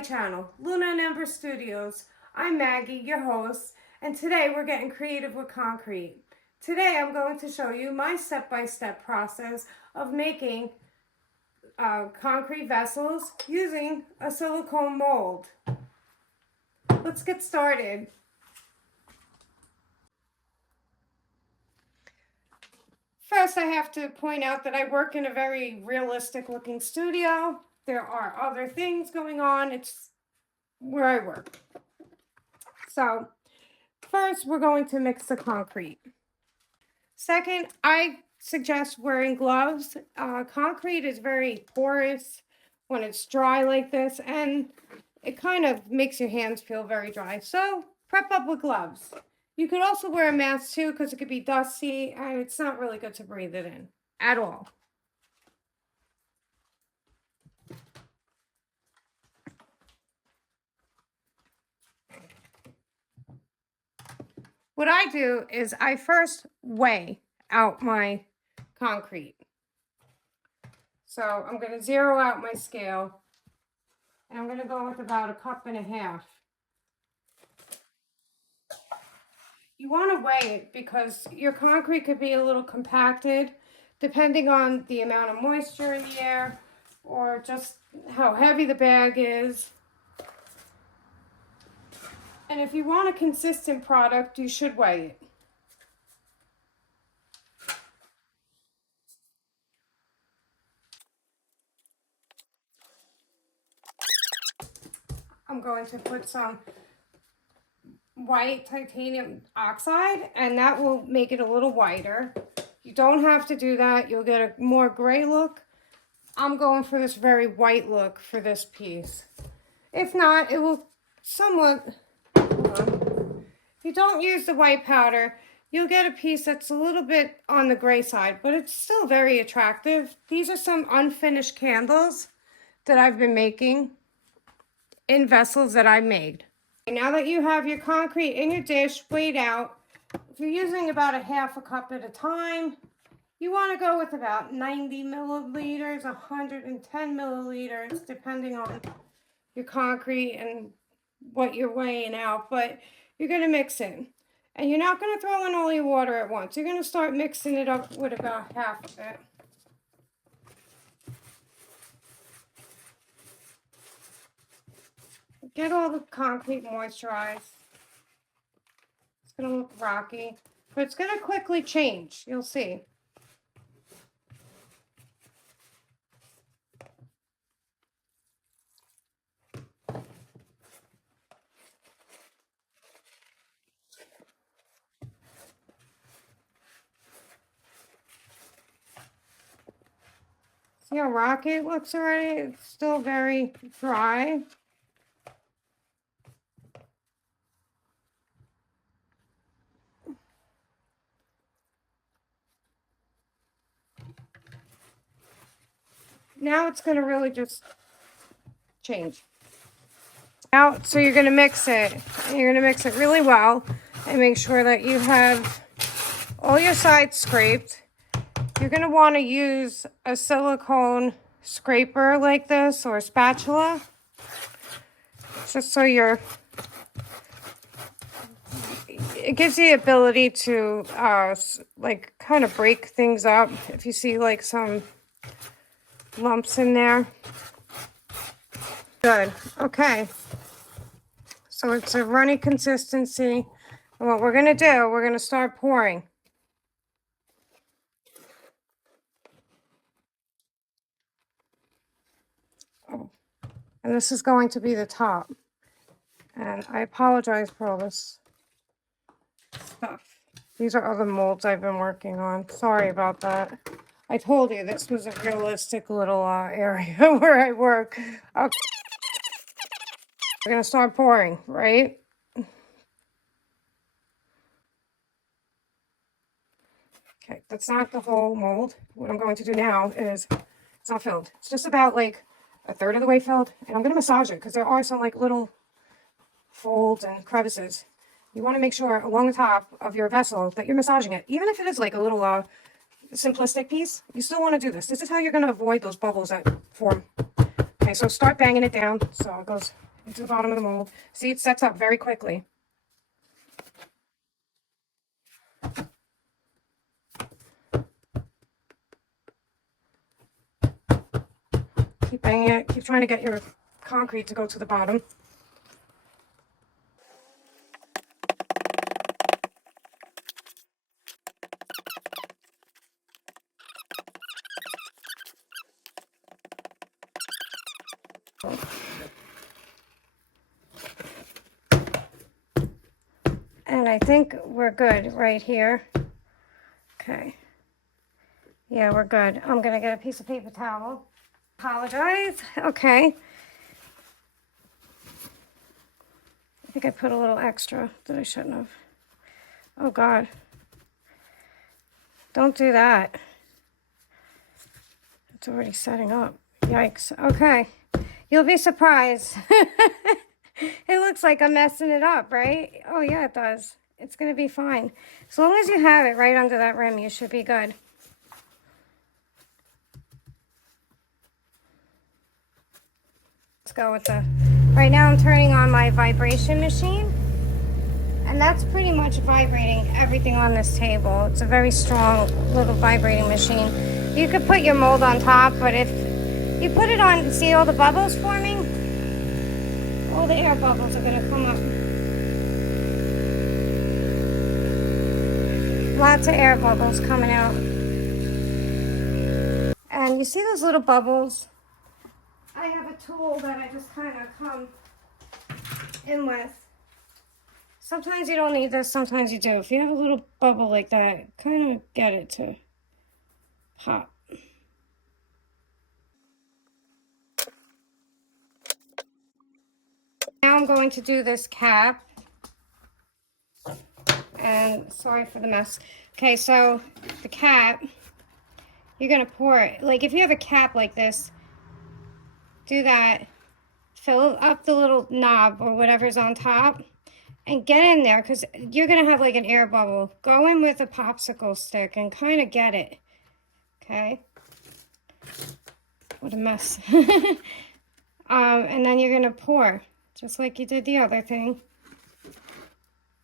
my channel, Luna and Ember Studios. I'm Maggie, your host, and today we're getting creative with concrete. Today I'm going to show you my step-by-step process of making concrete vessels using a silicone mold. Let's get started. First, I have to point out that I work in a very realistic looking studio. There are other things going on. It's where I work. So, first we're going to mix the concrete. Second, I suggest wearing gloves. Concrete is very porous when it's dry like this, and it kind of makes your hands feel very dry. So, prep up with gloves. You could also wear a mask too because it could be dusty and it's not really good to breathe it in at all. What I do is I first weigh out my concrete. So I'm going to zero out my scale and I'm going to go with about 1.5 cups. You want to weigh it because your concrete could be a little compacted depending on the amount of moisture in the air or just how heavy the bag is. And if you want a consistent product, you should weigh it. I'm going to put some white titanium oxide, and that will make it a little whiter. You don't have to do that. You'll get a more gray look. I'm going for this very white look for this piece. If not, it will somewhat... If you don't use the white powder, you'll get a piece that's a little bit on the gray side, but it's still very attractive. These are some unfinished candles that I've been making in vessels that I made. Now that you have your concrete in your dish weighed out, if you're using about 1/2 cup at a time, you want to go with about 90 milliliters, 110 milliliters, depending on your concrete and what you're weighing out. But you're going to mix it. And you're not going to throw in all your water at once. You're going to start mixing it up with about half of it. Get all the concrete moisturized. It's going to look rocky, but it's going to quickly change. You'll see. See how rocky it looks already? It's still very dry. Now it's going to really just change. Now, so you're going to mix it. You're going to mix it really well and make sure that you have all your sides scraped. You're going to want to use a silicone scraper like this or a spatula. Just so it gives you the ability to like kind of break things up if you see like some lumps in there. Good. Okay. So it's a runny consistency. And what we're going to do, we're going to start pouring. Oh. And this is going to be the top. And I apologize for all this stuff. These are other molds I've been working on. Sorry about that. I told you this was a realistic little area where I work. Okay. We're going to start pouring, right? Okay, that's not the whole mold. What I'm going to do now is, it's not filled. It's just about like 1/3 of the way filled. And I'm going to massage it because there are some like little folds and crevices. You want to make sure along the top of your vessel that you're massaging it. Even if it is like a little simplistic piece, you still want to do this. This is how you're going to avoid those bubbles that form. Okay, so start banging it down so it goes into the bottom of the mold. See, it sets up very quickly. Keep banging it. Keep trying to get your concrete to go to the bottom. And I think we're good right here. Okay. Yeah, we're good. I'm gonna get a piece of paper towel. Apologize. Okay. I think I put a little extra that I shouldn't have. Oh God. Don't do that. It's already setting up. Yikes. Okay. You'll be surprised. It looks like I'm messing it up, right? Oh yeah, it does. It's gonna be fine. As long as you have it right under that rim, you should be good. Let's go with the, right now I'm turning on my vibration machine. And that's pretty much vibrating everything on this table. It's a very strong little vibrating machine. You could put your mold on top, but if you put it on, see all the bubbles forming? All the air bubbles are gonna come up. Lots of air bubbles coming out. And you see those little bubbles? I have a tool that I just kind of come in with. Sometimes you don't need this, sometimes you do. If you have a little bubble like that, kind of get it to pop. Now I'm going to do this cap. And sorry for the mess. Okay, so the cap, you're gonna pour it. Like if you have a cap like this, do that. Fill up the little knob or whatever's on top and get in there because you're gonna have like an air bubble. Go in with a popsicle stick and kind of get it. Okay. What a mess. And then you're gonna pour just like you did the other thing.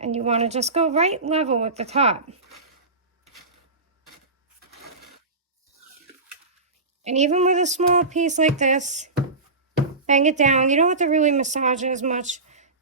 And you want to just go right level with the top. And even with a small piece like this, bang it down. You don't have to really massage it as much.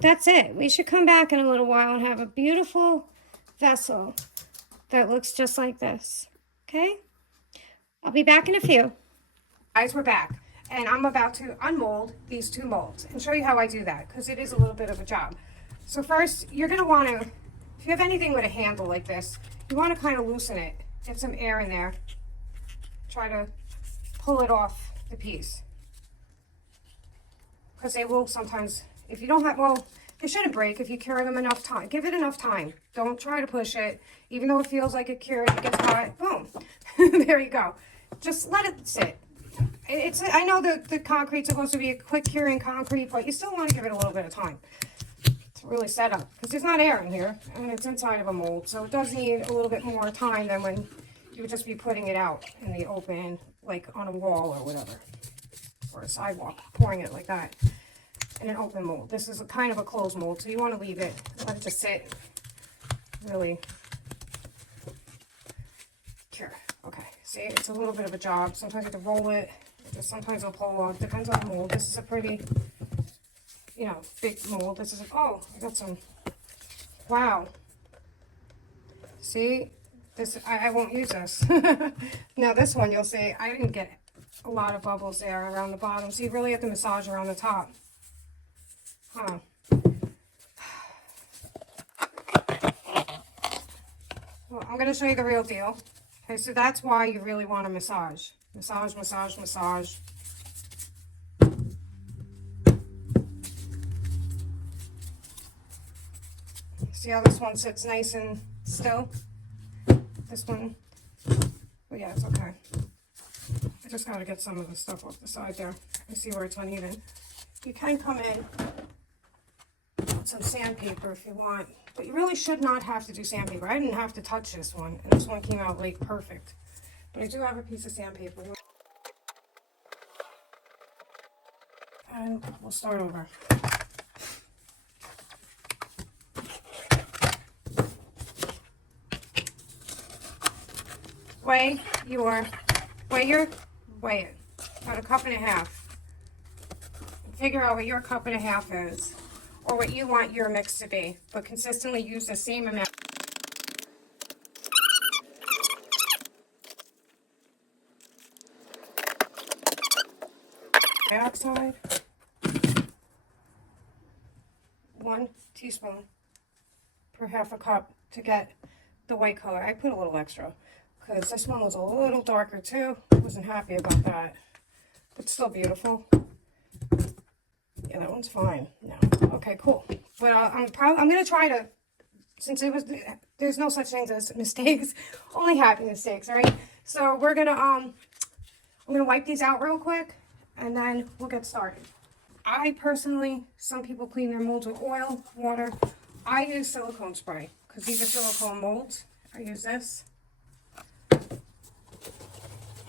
That's it. We should come back in a little while and have a beautiful vessel that looks just like this. Okay? I'll be back in a few. Guys, we're back. And I'm about to unmold these two molds and show you how I do that because it is a little bit of a job. So first, you're going to want to, if you have anything with a handle like this, you want to kind of loosen it. Get some air in there. Try to pull it off the piece. Because they will sometimes, if you don't have, well, they shouldn't break if you cure them enough time. Give it enough time. Don't try to push it. Even though it feels like it cured, it gets hot, boom. There you go. Just let it sit. I know that the concrete's supposed to be a quick curing concrete, but you still want to give it a little bit of time to really set up. Because there's not air in here, and it's inside of a mold. So it does need a little bit more time than when you would just be putting it out in the open, like on a wall or whatever. Or a sidewalk, pouring it like that in an open mold. This is a kind of a closed mold, so you want to leave it, let it just sit, really cure. Okay, see, it's a little bit of a job. Sometimes you have to roll it, sometimes it'll pull off, depends on the mold. This is a pretty, you know, big mold. This is, oh, I got some, wow. See, this, I won't use this. Now this one, you'll see, I didn't get a lot of bubbles there around the bottom, so you really have to massage around the top. Huh. Well, I'm going to show you the real deal. Okay, so that's why you really want to massage. Massage, massage, massage. See how this one sits nice and still? This one, oh yeah, it's okay. I just got to get some of the stuff off the side there. You see where it's uneven. You can come in with some sandpaper if you want, but you really should not have to do sandpaper. I didn't have to touch this one, and this one came out like perfect. But I do have a piece of sandpaper. And we'll start over. weigh it about 1.5 cups. Figure out what your 1.5 cups is, or what you want your mix to be, but consistently use the same amount. Dioxide, 1 teaspoon per 1/2 cup to get the white color. I put a little extra because this one was a little darker too. Wasn't happy about that, but still beautiful. Yeah, that one's fine. No, okay, cool. But I'm gonna try to, since there's no such things as mistakes, only happy mistakes, all right? So we're gonna I'm gonna wipe these out real quick, and then we'll get started. I personally, some people clean their molds with oil, water. I use silicone spray because these are silicone molds. I use this.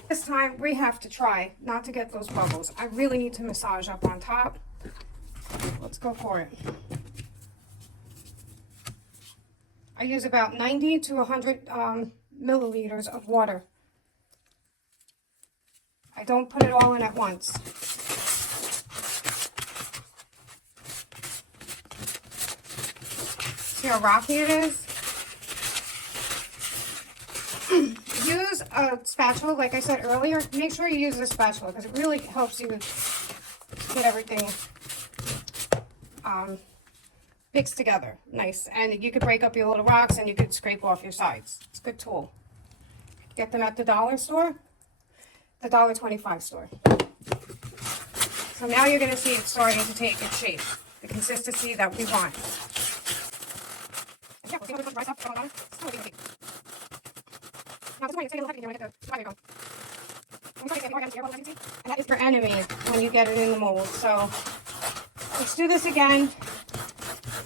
This time we have to try not to get those bubbles. I really need to massage up on top. Let's go for it. I use about 90 to 100 milliliters of water. I don't put it all in at once. See how rocky it is? Use a spatula, like I said earlier. Make sure you use a spatula because it really helps you get everything mixed together nice, and you could break up your little rocks and you could scrape off your sides. It's a good tool. Get them at the dollar store, the $1.25 store. So now you're going to see it starting to take its shape, the consistency that we want. Now this one it's getting a little heavy when you get the fire going. And that is your enemy when you get it in the mold. So let's do this again.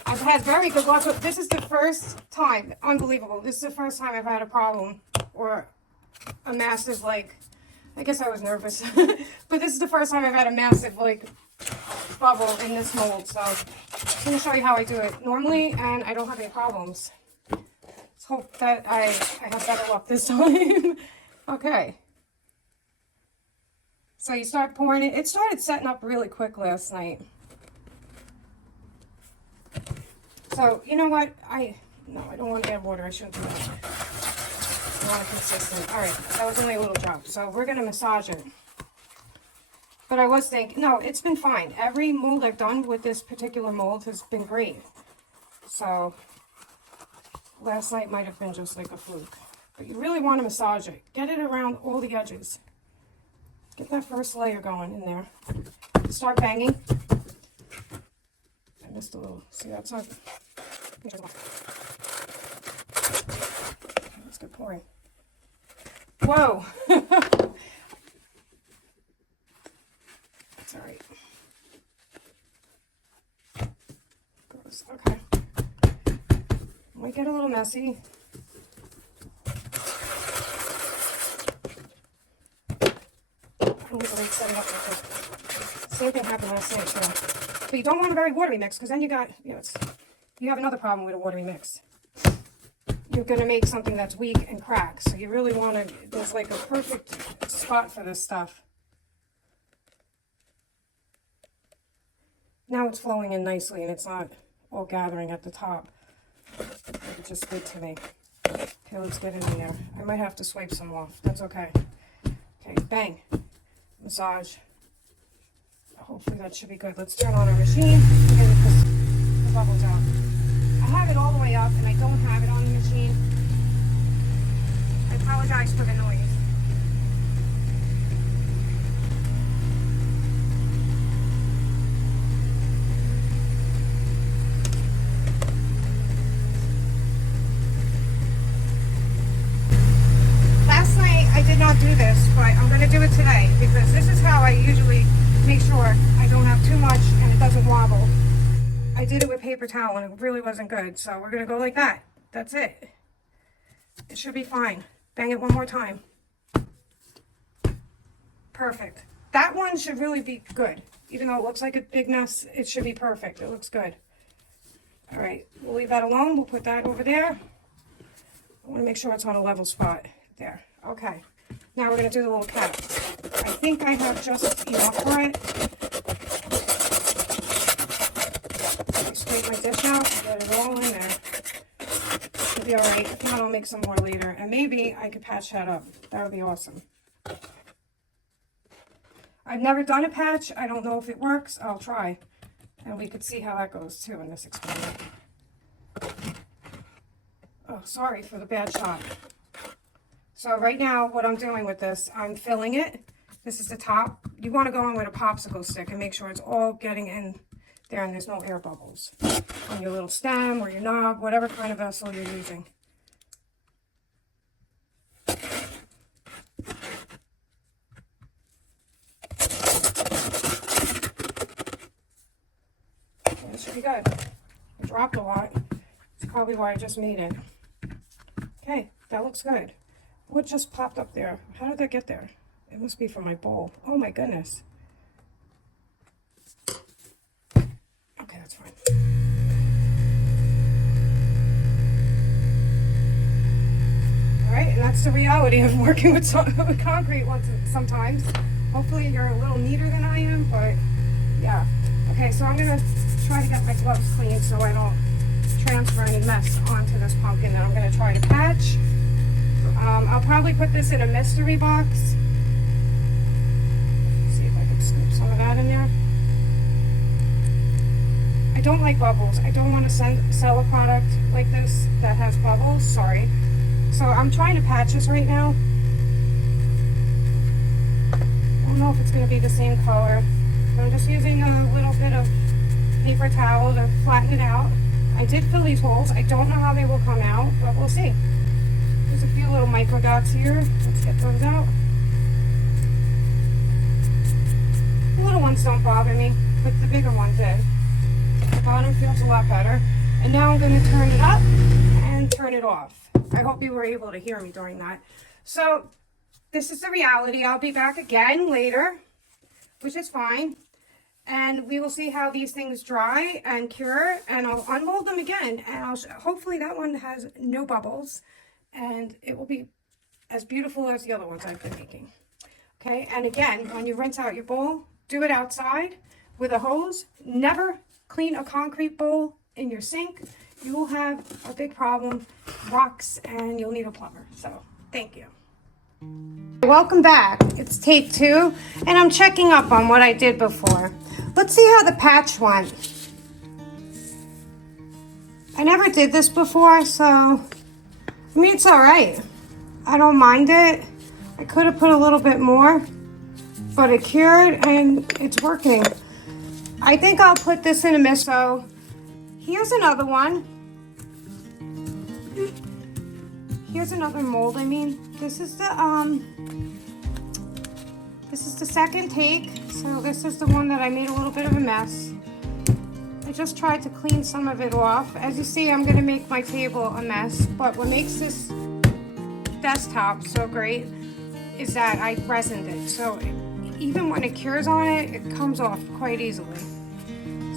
I've had very good luck. This is the first time, unbelievable. This is the first time I've had a problem or a massive, like, I guess I was nervous. But this is the first time I've had a massive, like, bubble in this mold. So I'm going to show you how I do it normally, and I don't have any problems. Let's hope that I have better luck this time. Okay. So you start pouring it. It started setting up really quick last night. So, you know what? No, I don't want to add water. I shouldn't do that. I want it consistent. All right, that was only a little drop. So we're going to massage it. But I was thinking, no, it's been fine. Every mold I've done with this particular mold has been great. So last night might have been just like a fluke. But you really want to massage it. Get it around all the edges. Get that first layer going in there. Start banging. I missed a little. See, that's not. Let's get pouring. Whoa! That's all right. Gross. Okay. Might get a little messy. Set it up real quick. Same thing happened last night too. But you don't want a very watery mix because then you got, you have another problem with a watery mix. You're going to make something that's weak and crack. So you really want to, there's like a perfect spot for this stuff. Now it's flowing in nicely and it's not all gathering at the top. It's just good to me. Okay, let's get in there. I might have to swipe some off. That's okay. Okay, bang. Massage. Hopefully that should be good. Let's turn on our machine and get the bubbles out. I have it all the way up and I don't have it on the machine. I apologize for the noise. Last night I did not do this, but I'm going to do it today because this is how I usually make sure I don't have too much and it doesn't wobble. I did it with paper towel and it really wasn't good. So we're going to go like that. That's it. It should be fine. Bang it one more time. Perfect. That one should really be good. Even though it looks like a big mess, it should be perfect. It looks good. All right, we'll leave that alone. We'll put that over there. I want to make sure it's on a level spot there. Okay, now we're gonna do the little cap. I think I have just enough for it. Scrape my dish out, get it all in there. It'll be all right. If not, I'll make some more later. And maybe I could patch that up. That would be awesome. I've never done a patch. I don't know if it works. I'll try. And we could see how that goes too in this experiment. Oh, sorry for the bad shot. So right now, what I'm doing with this, I'm filling it. This is the top. You want to go in with a popsicle stick and make sure it's all getting in there and there's no air bubbles on your little stem or your knob, whatever kind of vessel you're using. It should be good. I dropped a lot. It's probably why I just made it. Okay, that looks good. What just popped up there? How did that get there? It must be from my bowl. Oh my goodness. Okay, that's fine. All right, and that's the reality of working with concrete sometimes. Hopefully you're a little neater than I am, but yeah. Okay, so I'm gonna try to get my gloves clean so I don't transfer any mess onto this pumpkin that I'm gonna try to patch. I'll probably put this in a mystery box. See if I can scoop some of that in there. I don't like bubbles. I don't want to sell a product like this that has bubbles. Sorry. So I'm trying to patch this right now. I don't know if it's going to be the same color. So I'm just using a little bit of paper towel to flatten it out. I did fill these holes. I don't know how they will come out, but we'll see. There's a few little micro dots here. Let's get those out. The little ones don't bother me, but the bigger one did. The bottom feels a lot better. And now I'm going to turn it up and turn it off. I hope you were able to hear me during that. So this is the reality. I'll be back again later, which is fine. And we will see how these things dry and cure, and I'll unmold them again. And hopefully that one has no bubbles, and it will be as beautiful as the other ones I've been making. Okay, and again, when you rinse out your bowl, do it outside with a hose. Never clean a concrete bowl in your sink. You will have a big problem, rocks, and you'll need a plumber. So, thank you. Welcome back. It's take 2, and I'm checking up on what I did before. Let's see how the patch went. I never did this before, so, I mean, it's all right. I don't mind it. I could have put a little bit more, but it cured and it's working. I think I'll put this in a miso. Here's another one. Here's another mold. I mean, this is the second take. So this is the one that I made a little bit of a mess. I just tried to clean some of it off. As you see, I'm going to make my table a mess, but what makes this desktop so great is that I resined it. So even when it cures on it, it comes off quite easily.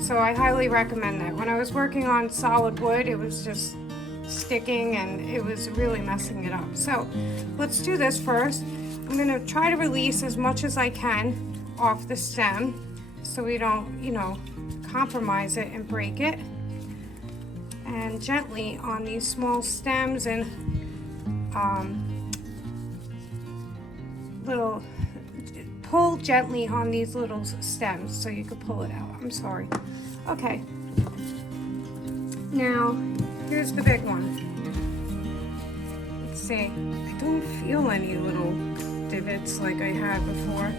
So I highly recommend that. When I was working on solid wood, it was just sticking and it was really messing it up. So let's do this first. I'm going to try to release as much as I can off the stem so we don't, compromise it and break it. And gently on these small stems and pull gently on these little stems so you can pull it out. I'm sorry. Okay. Now, here's the big one. Let's see. I don't feel any little divots like I had before.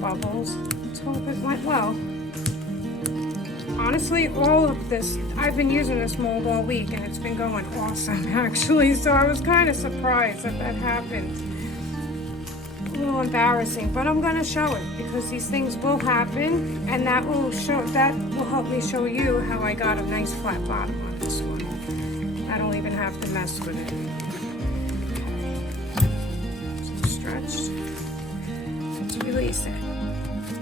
Bubbles. Let's hope it went well. Honestly, all of this, I've been using this mold all week and it's been going awesome actually, so I was kind of surprised that that happened. A little embarrassing, but I'm going to show it because these things will happen, and that will help me show you how I got a nice flat bottom on this one. I don't even have to mess with it. Okay. So stretched. Let's release it.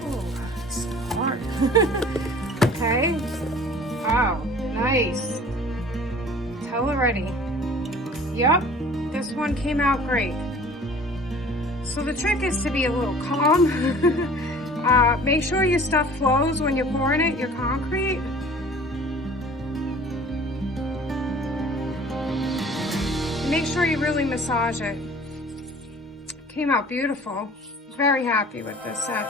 Oh, it's hard. Okay. Wow, nice. Tell already. Yep, this one came out great. So the trick is to be a little calm. Make sure your stuff flows when you're pouring it, your concrete. Make sure you really massage it. Came out beautiful. Very happy with this set.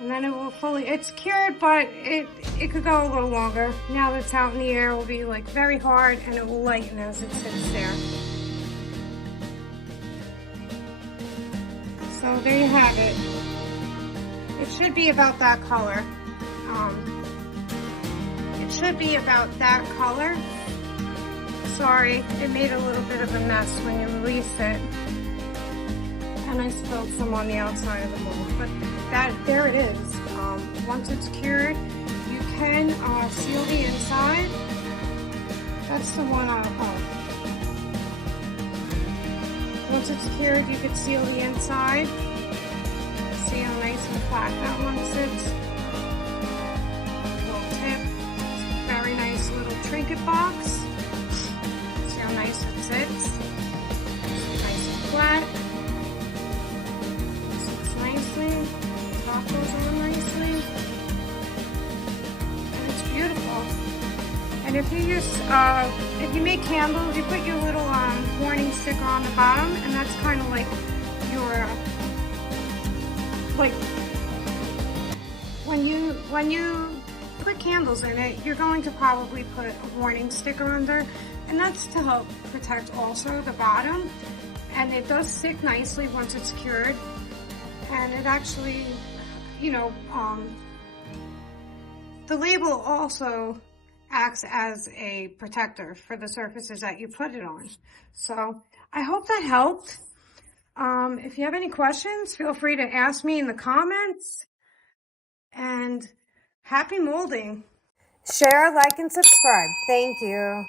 And then it will fully, it's cured, but it could go a little longer. Now that it's out in the air, it will be like very hard and it will lighten as it sits there. So there you have it. It should be about that color. It should be about that color. Sorry, it made a little bit of a mess when you released it. And I spilled some on the outside of the mold, but there it is. Once it's cured, you can seal the inside. That's the one once it's cured, you can seal the inside. See how nice and flat that one sits. Little tip. Very nice little trinket box. See how nice it sits. Nice and flat. Sits nicely. Top goes on nicely. And it's beautiful. And if you use, if you make candles, you put your little warning sticker on the bottom, and that's kind of like your, like when you put candles in it, you're going to probably put a warning sticker under, and that's to help protect also the bottom. And it does stick nicely once it's cured, and it actually, you know, the label also acts as a protector for the surfaces that you put it on. So I hope that helped. If you have any questions, feel free to ask me in the comments. And happy molding. Share, like, and subscribe. Thank you.